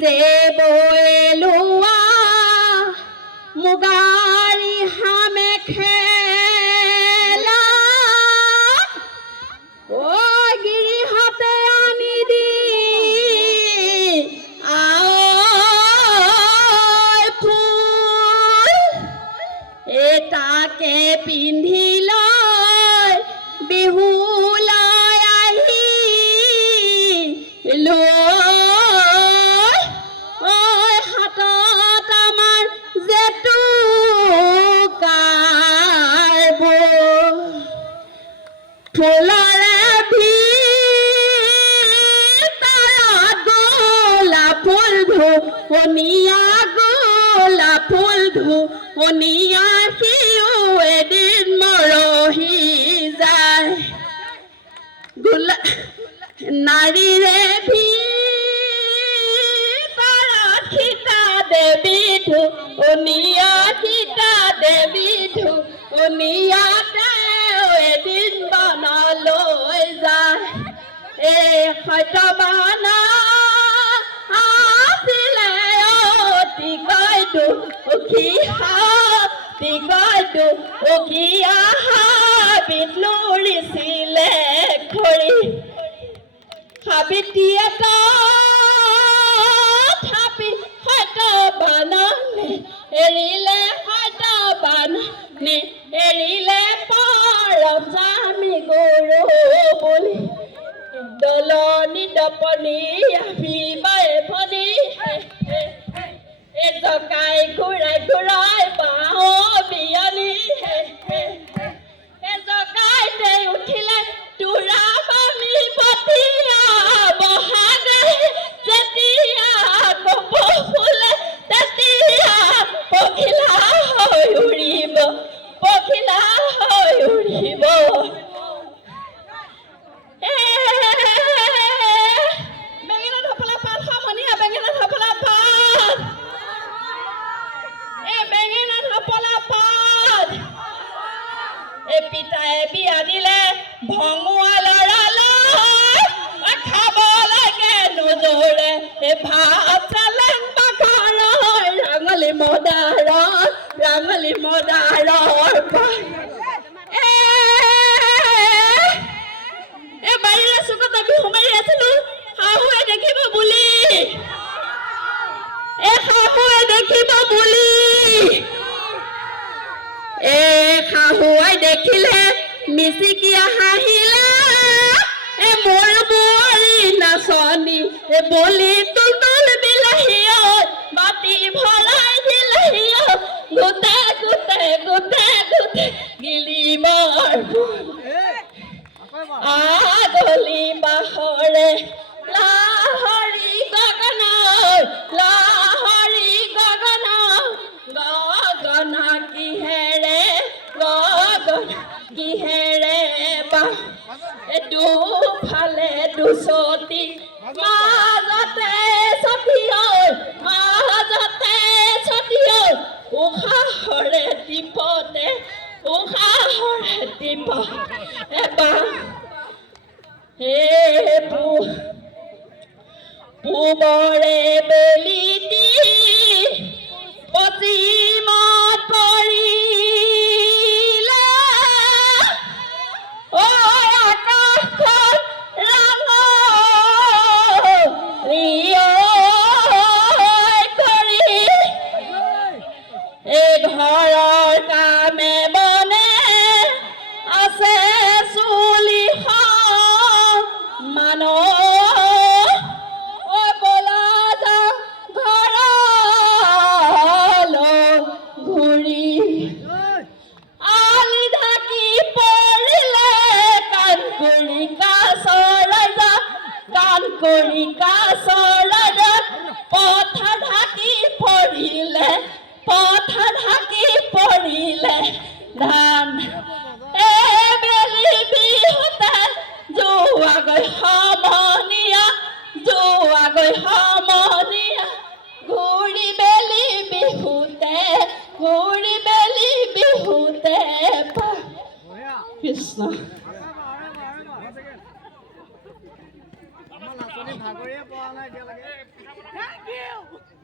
নিজে বৈ লোৱা মুগাৰী হামেখেলা গিৰিহঁতে আনি দি ফুল তাকে পিন্ধি লৈ বিহুলৈ আহিলো হাতত আমাৰ জেতুকাৰ ফুলৰে ভিতৰত গোলাপ ফুল ধুনীয়া গোলাপ ফুল ধুনীয়া সিও এদিন মৰহি যায় নাৰীৰে ভিতৰত সীতা দেৱী ধুনীয়া সীতা দেৱী ধুনীয়া এদিন বনলৈ যায় এই সত্যবানা আছিলে অতিকৈ দুখী হাবিত লৰিছিলে খৰি হাবিতিয়ে থাপি সত্যবানে এৰিলে সত্যবানে এৰিলে পৰম স্বামী গৰু বুলি দলনি দপনি আভিবাই ভনি জকাই ঘূৰাই বাঁহ বিয়নি জকাইতে উঠিলে তোৰা বামি পতিয়া বহাগে যেতিয়া কপ ফুলে তেতিয়া পখিলা হৈ উৰিব বেঙেনা ধপলা পাত সমনীয়া বেঙেনা ধপলা পাত বেঙেনা ধপলা পাত পিতায়ে বিয়া দিলে ভঙুৱা লৰালৈ খাব লাগে নোজোৰে ভাত চালেং পাখৰৰ ৰাঙলী মদাৰৰ বাৰীৰে চুকত আমি সোমাই আছিলো শাহুৱে দেখিব বুলি শাহুৱে দেখিলে মিচিকিয়া হাঁহিলে মোৰ বোৱাৰী নাচনী বলি তুলতুল বিলাহীত বাতি ভৰাই দিলেহিও গোটে গিলিবৰ আগলি বাহৰে লাহৰি গগনা কিহেৰে বা দুফালে দুচতি মাজতে ছটিয়ৈ উশাহৰে টিপতে এবাৰ পূবৰে বেলিটি পশ্চিমত পৰিলে আকাশখন কৰি এই ঘৰৰ কামে বনে আছে চুলি মানুহ পথা ঢাকি পৰিলে ধান বেলি বিহুতে যোৱাগৈ সমনীয়া ঘূৰি বেলি বিহুতে কৃষ্ণ ভাগৰিয়ে পোৱা নাই এতিয়ালৈকে। Thank you.